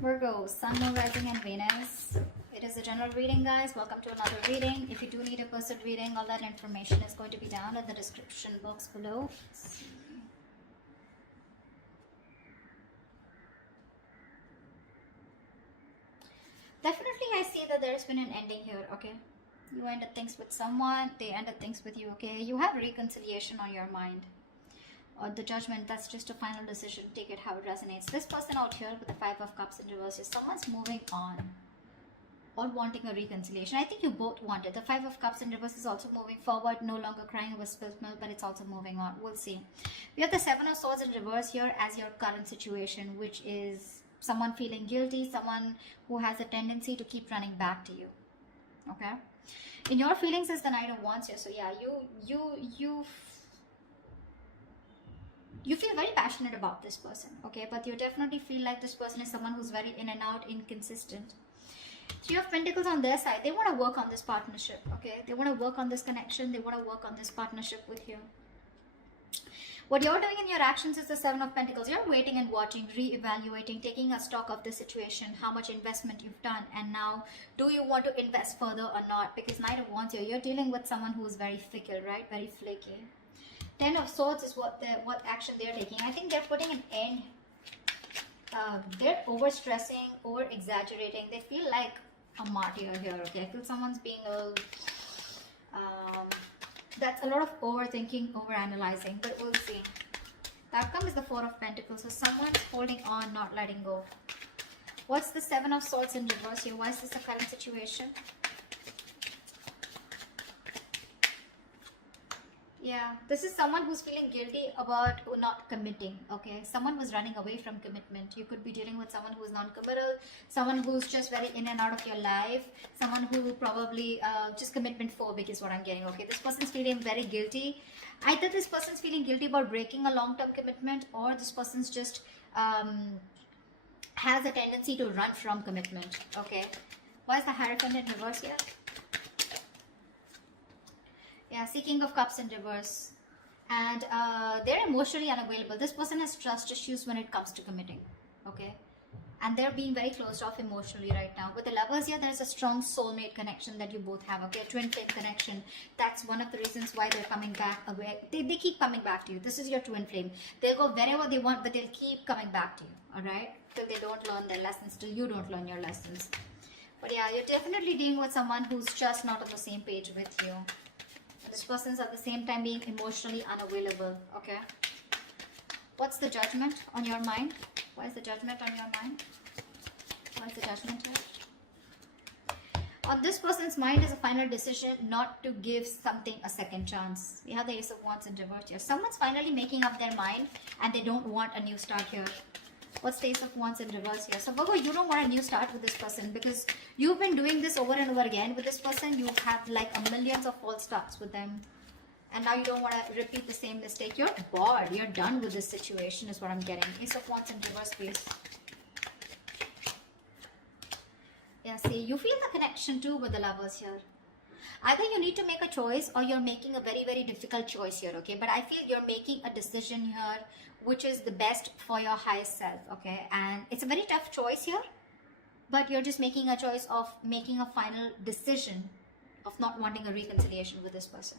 Virgo, Sun, Moon, Rising, and Venus. It is a general reading, guys. Welcome to another reading. If you do need a personal reading, all that information is going to be down in the description box below. Let's see. Definitely, I see that there's been an ending here, okay? You ended things with someone, they ended things with you, okay? You have reconciliation on your mind. Or the judgment, that's just a final decision. Take it how it resonates. This person out here with the Five of Cups in reverse is someone's moving on or wanting a reconciliation. I think you both want it. The Five of Cups in reverse is also moving forward, no longer crying over spilled milk, but it's also moving on. We'll see. We have the Seven of Swords in reverse here as your current situation, which is someone feeling guilty, someone who has a tendency to keep running back to you. Okay? In your feelings is the Knight of Wands here. So yeah, you feel very passionate about this person, okay? But you definitely feel like this person is someone who's very in and out, inconsistent. Three of Pentacles on their side. They want to work on this partnership, okay? They want to work on this connection. They want to work on this partnership with you. What you're doing in your actions is the Seven of Pentacles. You're waiting and watching, re-evaluating, taking a stock of the situation, how much investment you've done, and now do you want to invest further or not? Because Knight of Wands here, you're dealing with someone who's very fickle, right? Very flaky. Ten of Swords is what action they're taking. I think they're putting an end. They're over-stressing, over-exaggerating. They feel like a martyr here, okay? I feel someone's being a little... that's a lot of overthinking, over-analyzing, but we'll see. The outcome is the Four of Pentacles. So someone's holding on, not letting go. What's the Seven of Swords in reverse here? Why is this the current situation? Yeah, this is someone who's feeling guilty about not committing, okay? Someone was running away from commitment. You could be dealing with someone who's non-committal, someone who's just very in and out of your life, someone who probably just commitment phobic is what I'm getting, okay? This person's feeling very guilty. Either this person's feeling guilty about breaking a long-term commitment, or this person's just has a tendency to run from commitment, okay? Why is the Hierophant in reverse here? Yeah, King of Cups in reverse. And they're emotionally unavailable. This person has trust issues when it comes to committing. Okay? And they're being very closed off emotionally right now. With the Lovers here, there's a strong soulmate connection that you both have. Okay? A twin flame connection. That's one of the reasons why they're coming back away. They keep coming back to you. This is your twin flame. They'll go wherever they want, but they'll keep coming back to you. Alright? Till they don't learn their lessons. Till you don't learn your lessons. But yeah, you're definitely dealing with someone who's just not on the same page with you. This person's at the same time being emotionally unavailable, okay? What's the Judgment on your mind? Why is the Judgment on your mind? Why is the Judgment here? On this person's mind is a final decision not to give something a second chance. We have the Ace of Wands in reverse here. Someone's finally making up their mind and they don't want a new start here. What's the Ace of Wands in reverse here? So Virgo, you don't want a new start with this person because you've been doing this over and over again with this person. You have like a millions of false starts with them. And now you don't want to repeat the same mistake. You're bored. You're done with this situation is what I'm getting. Ace of Wands in reverse, please. Yeah, see, you feel the connection too with the Lovers here. Either you need to make a choice or you're making a very, very difficult choice here, okay? But I feel you're making a decision here which is the best for your highest self, okay? And it's a very tough choice here, but you're just making a choice of making a final decision of not wanting a reconciliation with this person.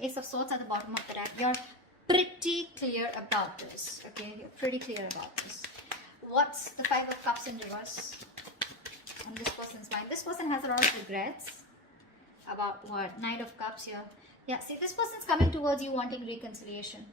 Ace of Swords at the bottom of the deck. You're pretty clear about this, okay? You're pretty clear about this. What's the Five of Cups in reverse on this person's mind? This person has a lot of regrets. About what? Knight of Cups here. Yeah, see, this person's coming towards you wanting reconciliation.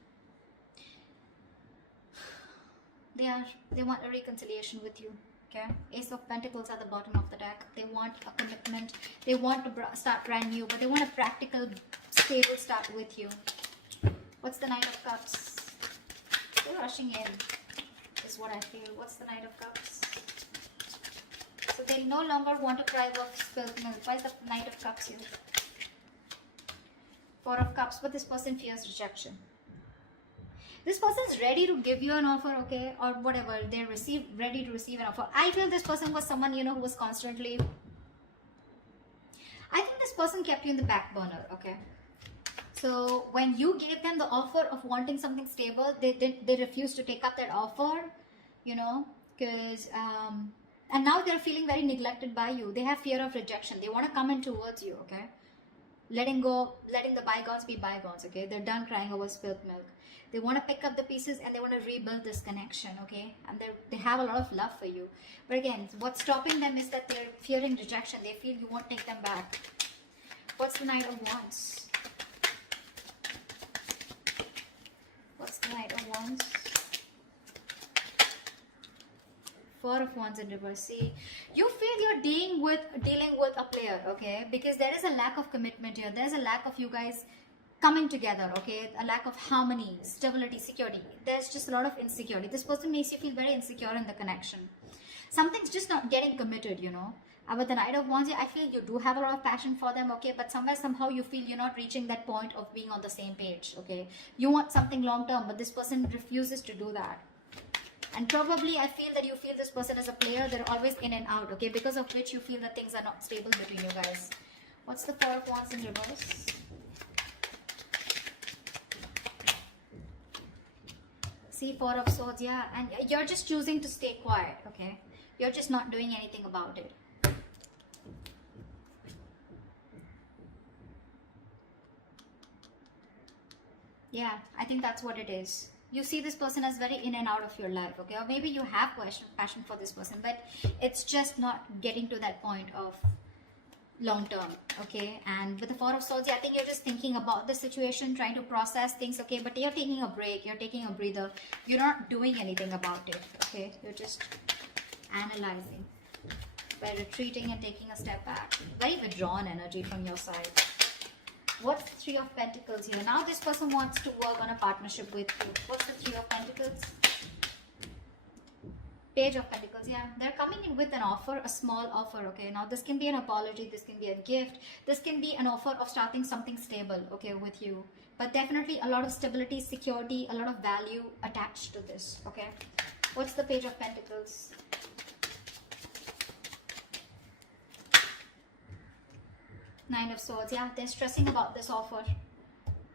They want a reconciliation with you. Okay? Ace of Pentacles at the bottom of the deck. They want a commitment. They want to start brand new, but they want a practical, stable start with you. What's the Knight of Cups? They're rushing in, is what I feel. What's the Knight of Cups? So they no longer want to cry over spilled milk. Why is the Knight of Cups here? Four of Cups, but this person fears rejection. This person is ready to give you an offer, okay, or whatever. They're ready to receive an offer. I feel this person was someone, you know, who was constantly... I think this person kept you in the back burner, okay. So when you gave them the offer of wanting something stable, they refused to take up that offer, you know. because and now they're feeling very neglected by you. They have fear of rejection. They want to come in towards you, okay? Letting the bygones be bygones, okay? They're done crying over spilled milk. They want to pick up the pieces and they want to rebuild this connection, okay? And they have a lot of love for you. But again, what's stopping them is that they're fearing rejection. They feel you won't take them back. What's the Knight of Wands? What's the Knight of Wands? Four of Wands in reverse. See, you feel you're dealing with a player, okay? Because there is a lack of commitment here. There's a lack of you guys coming together, okay? A lack of harmony, stability, security. There's just a lot of insecurity. This person makes you feel very insecure in the connection. Something's just not getting committed, you know. With the Knight of Wands, I feel you do have a lot of passion for them, okay? But somehow you feel you're not reaching that point of being on the same page, okay? You want something long term, but this person refuses to do that. And probably I feel that you feel this person as a player. They're always in and out, okay? Because of which you feel that things are not stable between you guys. What's the Four of Wands in reverse? See, Four of Swords, yeah. And you're just choosing to stay quiet, okay? You're just not doing anything about it. Yeah, I think that's what it is. You see this person as very in and out of your life, okay? Or maybe you have passion for this person, but it's just not getting to that point of long term, okay? And with the Four of Swords, I think you're just thinking about the situation, trying to process things, okay? But you're taking a break, you're taking a breather. You're not doing anything about it, okay? You're just analyzing by retreating and taking a step back. Very withdrawn energy from your side. What's the Three of Pentacles here? Now this person wants to work on a partnership with you. What's the Three of Pentacles? Page of Pentacles, yeah. They're coming in with an offer, a small offer, okay? Now this can be an apology, this can be a gift, this can be an offer of starting something stable, okay, with you. But definitely a lot of stability, security, a lot of value attached to this, okay? What's the Page of Pentacles? Nine of Swords, yeah, they're stressing about this offer.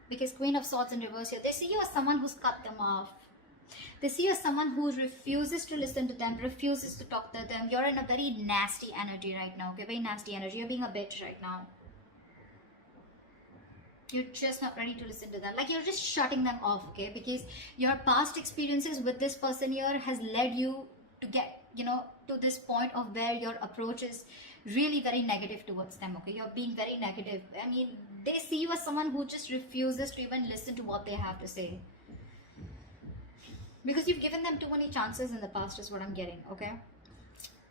Because Queen of Swords in reverse here, they see you as someone who's cut them off. They see you as someone who refuses to listen to them, refuses to talk to them. You're in a very nasty energy right now, okay? Very nasty energy. You're being a bitch right now. You're just not ready to listen to them. Like you're just shutting them off, okay? Because your past experiences with this person here has led you to get, you know, to this point of where your approach is really very negative towards them, okay? You're being very negative. I mean, they see you as someone who just refuses to even listen to what they have to say. Because you've given them too many chances in the past is what I'm getting, okay?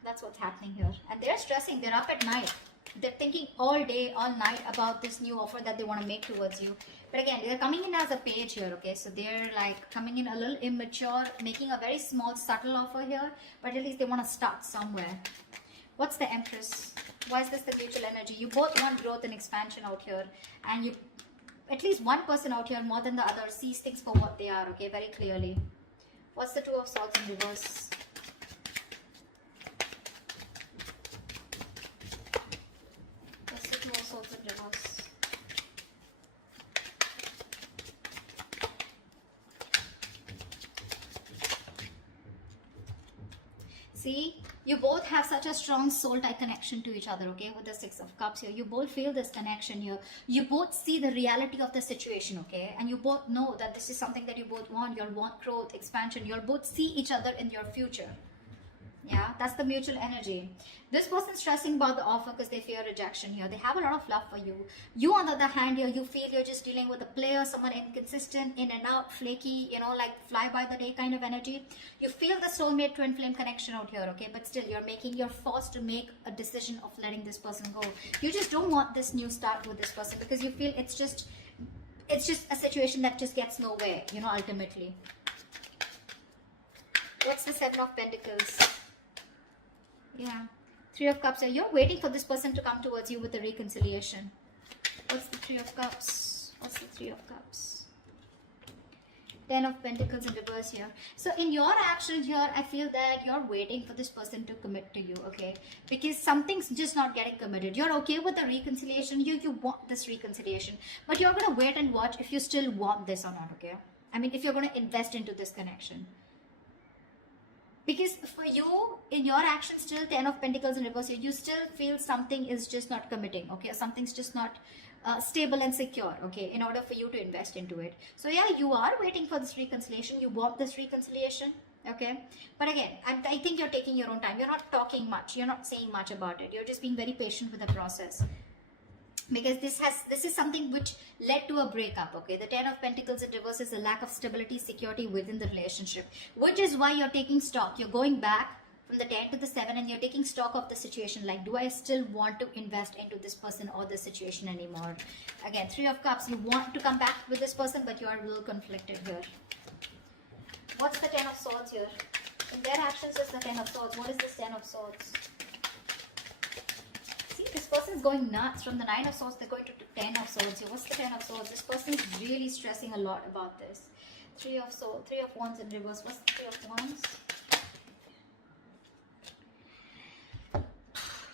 That's what's happening here. And they're stressing. They're up at night. They're thinking all day, all night about this new offer that they want to make towards you. But again, they're coming in as a page here, okay? So they're like coming in a little immature, making a very small, subtle offer here. But at least they want to start somewhere. What's the Empress? Why is this the mutual energy? You both want growth and expansion out here. And you, at least one person out here more than the other sees things for what they are, okay? Very clearly. What's the Two of Swords in reverse? What's the Two of Swords in reverse? See, you both have such a strong soul tie connection to each other, okay? With the Six of Cups here, you both feel this connection here. You both see the reality of the situation, okay? And you both know that this is something that you both want. You'll want growth, expansion. You'll both see each other in your future. Yeah, that's the mutual energy. This person's stressing about the offer because they fear rejection here. They have a lot of love for you. You, on the other hand, here, you feel you're just dealing with a player, someone inconsistent, in and out, flaky, you know, like fly by the day kind of energy. You feel the soulmate twin flame connection out here, okay? But still, you're forced to make a decision of letting this person go. You just don't want this new start with this person because you feel it's just a situation that just gets nowhere, you know, ultimately. What's the Seven of Pentacles? Yeah. Three of Cups. You're waiting for this person to come towards you with a reconciliation. What's the Three of Cups? What's the Three of Cups? Ten of Pentacles in reverse here. So in your action here, I feel that you're waiting for this person to commit to you, okay? Because something's just not getting committed. You're okay with the reconciliation. You want this reconciliation. But you're going to wait and watch if you still want this or not, okay? I mean, if you're going to invest into this connection. Because for you, in your actions, still 10 of Pentacles in reverse, you still feel something is just not committing, okay? Something's just not stable and secure, okay, in order for you to invest into it. So yeah, you are waiting for this reconciliation. You want this reconciliation, okay? But again, I think you're taking your own time. You're not talking much. You're not saying much about it. You're just being very patient with the process. Because this is something which led to a breakup, okay? The 10 of Pentacles in reverse is a lack of stability, security within the relationship, which is why you're taking stock. You're going back from the 10 to the 7 and you're taking stock of the situation. Like, do I still want to invest into this person or this situation anymore? Again, 3 of Cups, you want to come back with this person, but you are a little conflicted here. What's the 10 of Swords here? In their actions is the 10 of Swords. What is this 10 of Swords? See, this person is going nuts. From the 9 of Swords, they're going to 10 of Swords here. What's the 10 of Swords? This person is really stressing a lot about this. 3 of Swords, 3 of Wands in reverse. What's the 3 of Wands?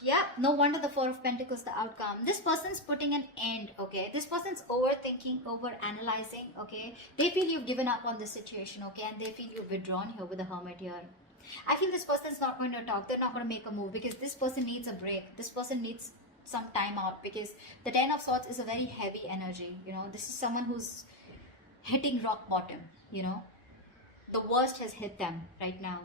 Yeah, no wonder the 4 of Pentacles, the outcome. This person's putting an end, okay? This person's overthinking, over-analyzing, okay? They feel you've given up on this situation, okay? And they feel you've withdrawn here with the Hermit here. I feel this person's not going to talk. They're not going to make a move because this person needs a break. This person needs some time out because the 10 of Swords is a very heavy energy, you know? This is someone who's hitting rock bottom, you know? The worst has hit them right now.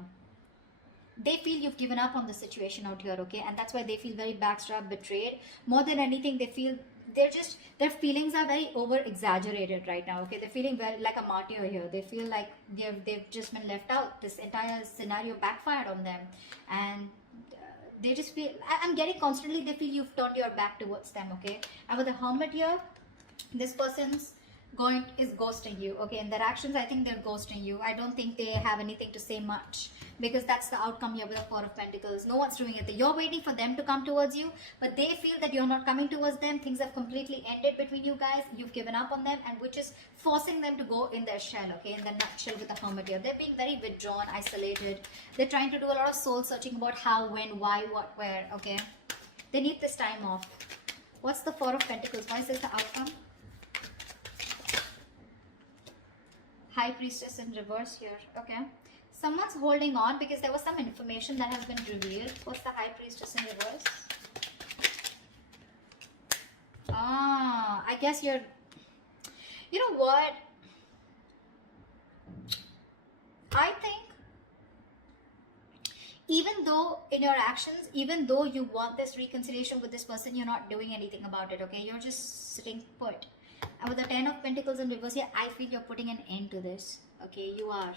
They feel you've given up on the situation out here, okay? And that's why they feel very backstabbed, betrayed. More than anything, they feel their feelings are very over exaggerated right now, okay? They're feeling very like a martyr here. They feel like they've just been left out. This entire scenario backfired on them, and they just feel, I'm getting constantly, they feel you've turned your back towards them, okay? And with the Hermit here, this person's is ghosting you, okay? In their actions, I think they're ghosting you. I don't think they have anything to say much because that's the outcome here with the 4 of Pentacles. No one's doing it. You're waiting for them to come towards you, but they feel that you're not coming towards them. Things have completely ended between you guys. You've given up on them, and which is forcing them to go in their shell, okay? In the nutshell with the Hermit here. They're being very withdrawn, isolated. They're trying to do a lot of soul searching about how, when, why, what, where, okay? They need this time off. What's the 4 of Pentacles? Why is this the outcome? High Priestess in reverse here, okay? Someone's holding on because there was some information that has been revealed. What's the High Priestess in reverse? I guess you're... You know what? I think even though in your actions, even though you want this reconciliation with this person, you're not doing anything about it, okay? You're just sitting put. And with the 10 of Pentacles in reverse here, I feel you're putting an end to this. Okay, you are.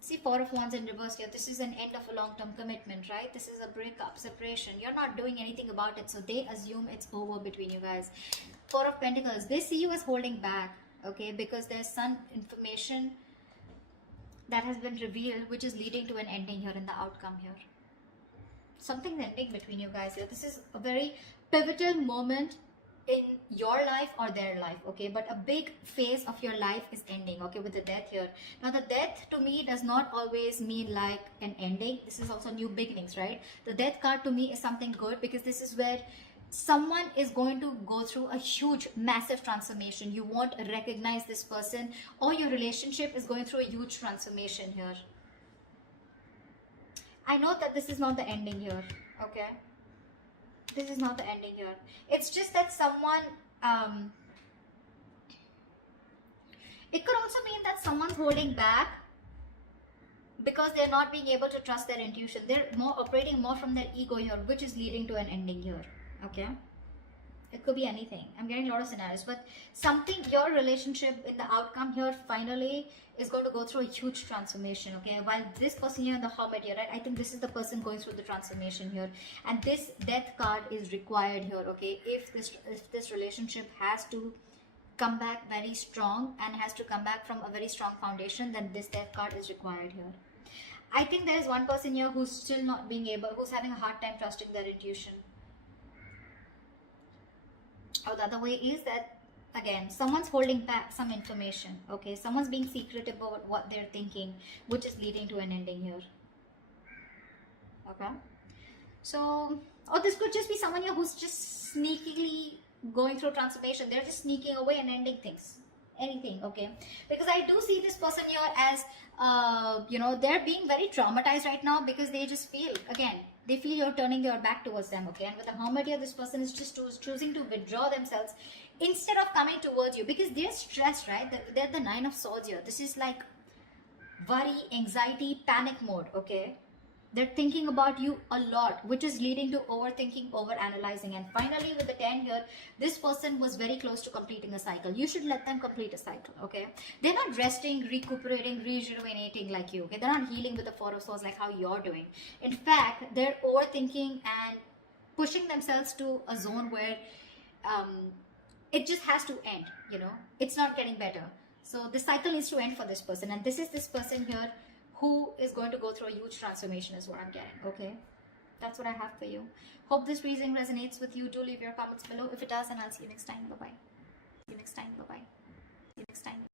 See, 4 of Wands in reverse here. This is an end of a long-term commitment, right? This is a breakup, separation. You're not doing anything about it. So they assume it's over between you guys. 4 of Pentacles. They see you as holding back. Okay, because there's some information that has been revealed which is leading to an ending here in the outcome here. Something's ending between you guys here. This is a very pivotal moment in your life or their life, okay? But a big phase of your life is ending, okay, with the Death here. Now the Death to me does not always mean like an ending. This is also new beginnings, right? The Death card to me is something good because this is where someone is going to go through a huge, massive transformation. You won't recognize this person, or your relationship is going through a huge transformation here. I know that this is not the ending here, okay? This is not the ending here. It's just that someone, it could also mean that someone's holding back because they're not being able to trust their intuition. They're operating more from their ego here, which is leading to an ending here, okay? It could be anything. I'm getting a lot of scenarios, but something, your relationship in the outcome here finally is going to go through a huge transformation, okay? While this person here in the Hermit here, right? I think this is the person going through the transformation here, and this Death card is required here, okay? If this relationship has to come back very strong and has to come back from a very strong foundation, then this Death card is required here. I think there is one person here who's still not being able, who's having a hard time trusting their intuition. Or the other way is that, again, someone's holding back some information, okay? Someone's being secretive about what they're thinking, which is leading to an ending here, okay? So, or this could just be someone here who's just sneakily going through transformation. They're just sneaking away and ending things. anything, okay? Because I do see this person here as they're being very traumatized right now, because they just feel, again, they feel you're turning your back towards them, okay? And with the Hermit here, this person is just choosing to withdraw themselves instead of coming towards you, because they're stressed, right? They're the Nine of Swords here. This is like worry, anxiety, panic mode, okay? They're thinking about you a lot, which is leading to overthinking, overanalyzing. And finally, with the 10 here, this person was very close to completing a cycle. You should let them complete a cycle, okay? They're not resting, recuperating, rejuvenating like you, okay? They're not healing with the Four of Swords like how you're doing. In fact, they're overthinking and pushing themselves to a zone where it just has to end, It's not getting better. So the cycle needs to end for this person. And this is this person here who is going to go through a huge transformation is what I'm getting, okay? That's what I have for you. Hope this reading resonates with you. Do leave your comments below. If it does, and I'll see you next time. Bye-bye. See you next time. Bye-bye. See you next time.